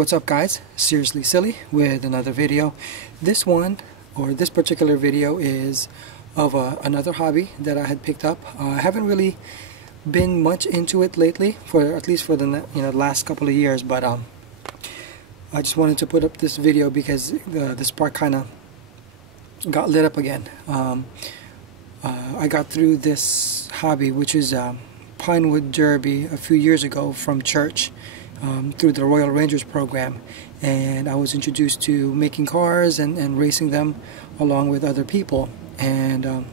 what's up guys? Seriously Silly with another video. This particular video is of another hobby that I had picked up. I haven't really been much into it lately, at least for the last couple of years, but I just wanted to put up this video because the spark kind of got lit up again. I got through this hobby, which is Pinewood Derby, a few years ago from church, through the Royal Rangers program, and I was introduced to making cars and racing them along with other people. And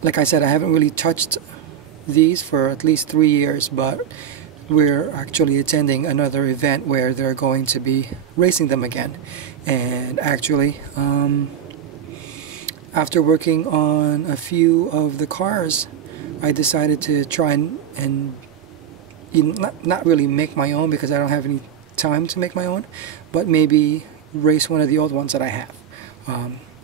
like I said, I haven't really touched these for at least 3 years, but we're actually attending another event where they're going to be racing them again. And actually, after working on a few of the cars, I decided to try and not really make my own, because I don't have any time to make my own, but maybe race one of the old ones that I have.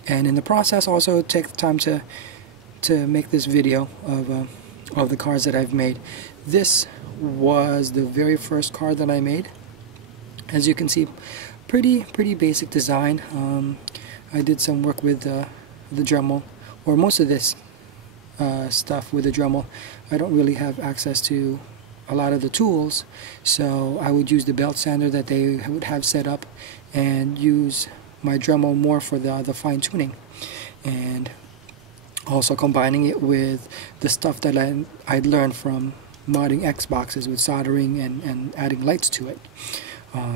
And in the process also take the time to make this video of the cars that I've made. This was the very first car that I made. As you can see, pretty basic design. I did some work with the Dremel, or most of this stuff with the Dremel. I don't really have access to a lot of the tools, so I would use the belt sander that they would have set up and use my Dremel more for the fine tuning, and also combining it with the stuff that I'd learned from modding Xboxes with soldering and adding lights to it.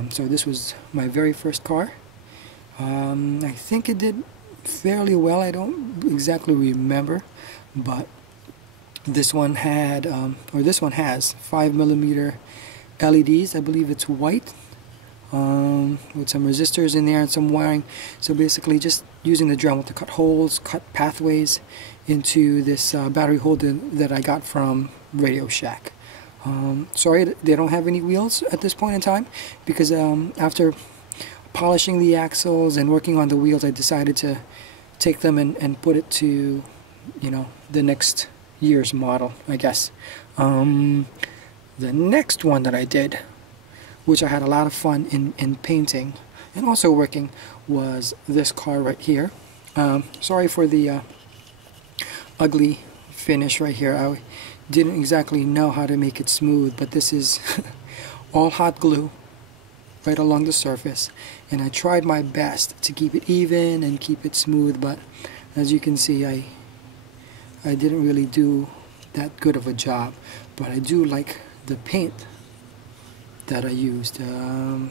So this was my very first car. I think it did fairly well. I don't exactly remember, but this one had, this one has 5mm LEDs. I believe it's white, with some resistors in there and some wiring. So basically just using the Dremel to cut holes, cut pathways into this battery holder that I got from Radio Shack. Sorry they don't have any wheels at this point in time, because after polishing the axles and working on the wheels, I decided to take them and put it to, the next year's model, I guess. The next one that I did, which I had a lot of fun in painting and also working, was this car right here. Sorry for the ugly finish right here. I didn't exactly know how to make it smooth, but this is all hot glue right along the surface, and I tried my best to keep it even and keep it smooth, but as you can see, I didn't really do that good of a job. But I do like the paint that I used. I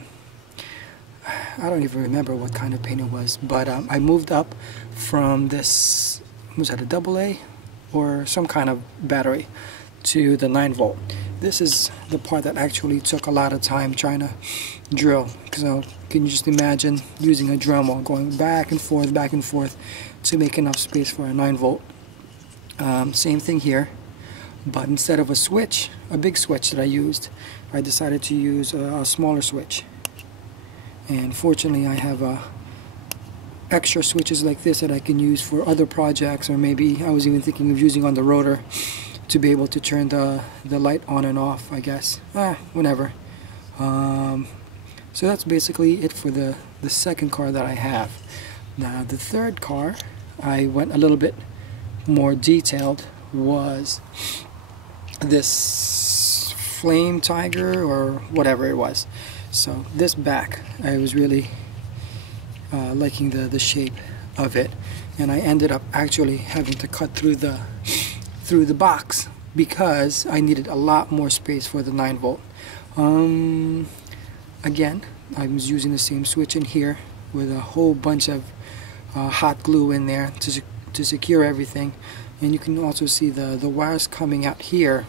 don't even remember what kind of paint it was, but I moved up from this, was that a AA or some kind of battery, to the 9V. This is the part that actually took a lot of time trying to drill. So can you just imagine using a Dremel going back and forth to make enough space for a 9V. Same thing here, but instead of a big switch that I used, I decided to use a smaller switch. And fortunately I have extra switches like this that I can use for other projects, or maybe I was even thinking of using on the rotor to be able to turn the light on and off, I guess. Whenever. So that's basically it for the second car that I have. Now the third car, I went a little bit more detailed, was this Flame Tiger or whatever it was. So this back, I was really liking the shape of it, and I ended up actually having to cut through the box because I needed a lot more space for the 9V. Again, I was using the same switch in here with a whole bunch of hot glue in there to secure everything, and you can also see the wires coming out here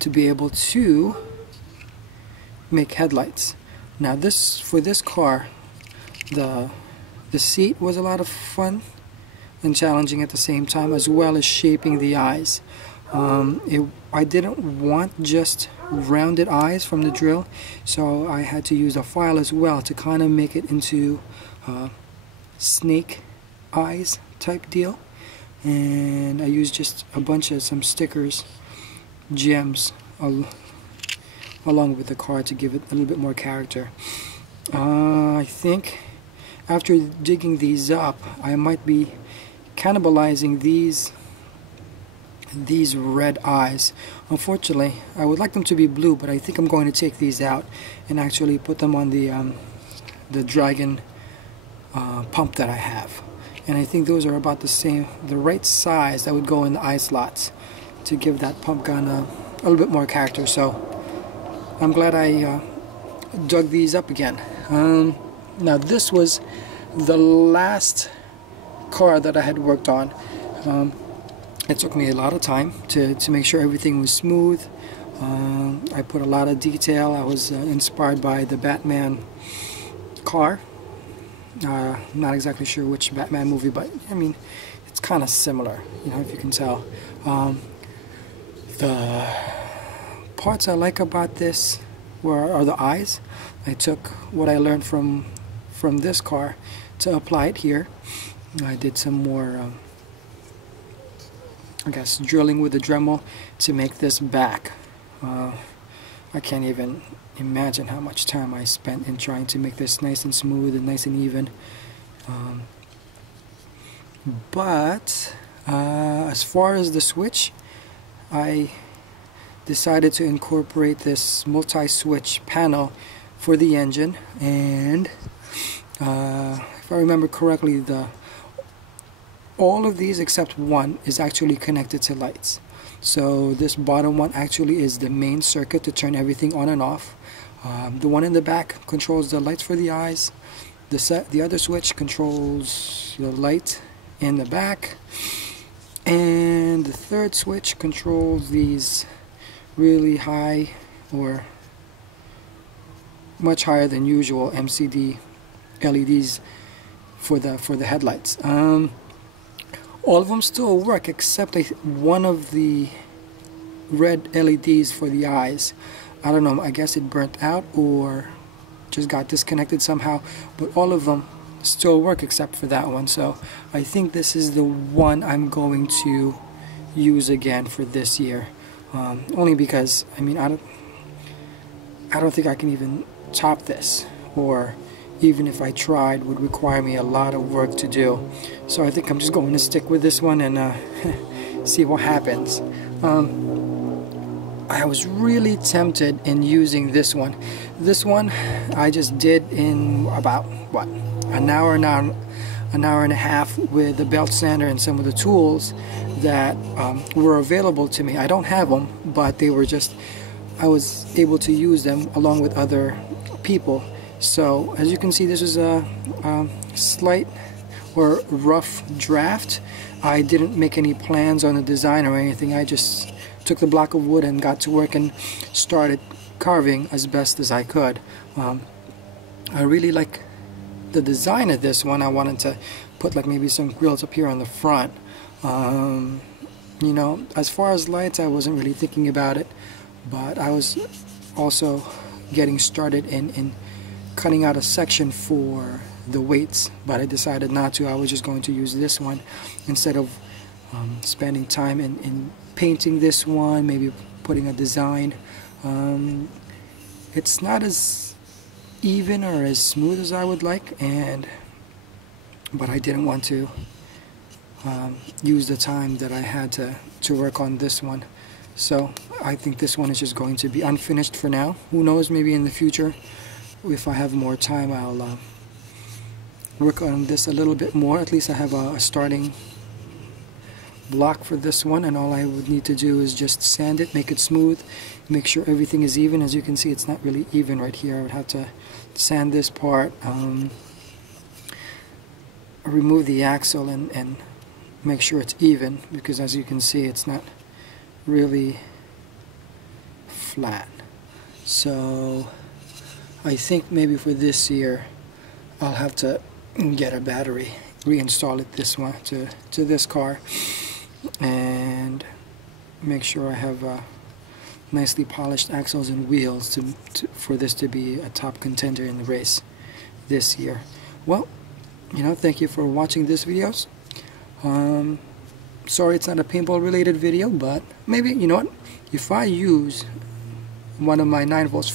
to be able to make headlights. Now for this car, the seat was a lot of fun and challenging at the same time, as well as shaping the eyes. I didn't want just rounded eyes from the drill, so I had to use a file as well to kind of make it into snake eyes type deal. And I used just a bunch of some stickers, gems along with the car to give it a little bit more character. I think after digging these up, I might be cannibalizing these red eyes. Unfortunately, I would like them to be blue, but I think I'm going to take these out and actually put them on the dragon pump that I have. And I think those are about the right size that would go in the eye slots to give that pump gun a little bit more character. So I'm glad I dug these up again. Now this was the last car that I had worked on. It took me a lot of time to make sure everything was smooth. I put a lot of detail. I was inspired by the Batman car. Not exactly sure which Batman movie, but I mean, it's kind of similar, you know, if you can tell. The parts I like about this are the eyes. I took what I learned from this car to apply it here. I did some more, I guess, drilling with the Dremel to make this back. I can't even imagine how much time I spent in trying to make this nice and smooth and nice and even. But as far as the switch, I decided to incorporate this multi-switch panel for the engine, and if I remember correctly, all of these except one is actually connected to lights. So this bottom one actually is the main circuit to turn everything on and off. The one in the back controls the lights for the eyes. The other switch controls the light in the back, and the third switch controls these really high, or much higher than usual, MCD LEDs for the headlights. All of them still work except one of the red LEDs for the eyes. I don't know, I guess it burnt out or just got disconnected somehow, but all of them still work except for that one. So I think this is the one I'm going to use again for this year, only because I mean I don't think I can even top this, or even if I tried would require me a lot of work to do. So I think I'm just going to stick with this one and see what happens. I was really tempted in using this one. This one I just did in about what, an hour and a half with the belt sander and some of the tools that were available to me. I don't have them, but they were just, I was able to use them along with other people. So as you can see, this is a slight or rough draft. I didn't make any plans on the design or anything. I just took the block of wood and got to work and started carving as best as I could. I really like the design of this one. I wanted to put like maybe some grills up here on the front. You know, as far as lights, I wasn't really thinking about it, but I was also getting started in cutting out a section for the weights, but I decided not to. I was just going to use this one instead of spending time in painting this one, maybe putting a design. It's not as even or as smooth as I would like, but I didn't want to use the time that I had to work on this one. So I think this one is just going to be unfinished for now. Who knows, maybe in the future, if I have more time, I'll work on this a little bit more. At least I have a starting block for this one, and all I would need to do is just sand it, make it smooth, make sure everything is even. As you can see, it's not really even right here. I would have to sand this part, remove the axle, and make sure it's even, because as you can see, it's not really flat. So I think maybe for this year I'll have to get a battery, reinstall it this one to this car, and make sure I have nicely polished axles and wheels for this to be a top contender in the race this year. Well, you know, thank you for watching this videos. Sorry it's not a paintball related video, but maybe, you know what, if I use one of my 9 volts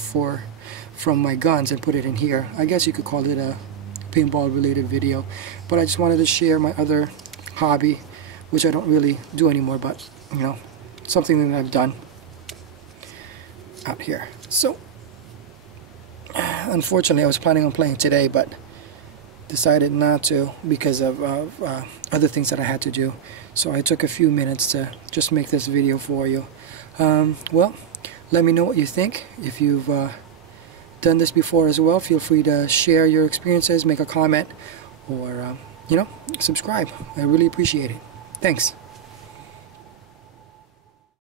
from my guns and put it in here. I guess you could call it a paintball related video, but I just wanted to share my other hobby, which I don't really do anymore, but you know, something that I've done out here. So unfortunately I was planning on playing today, but decided not to because of other things that I had to do. So I took a few minutes to just make this video for you. Well, let me know what you think. If you've done this before as well, feel free to share your experiences, make a comment, or you know, subscribe. I really appreciate it. Thanks.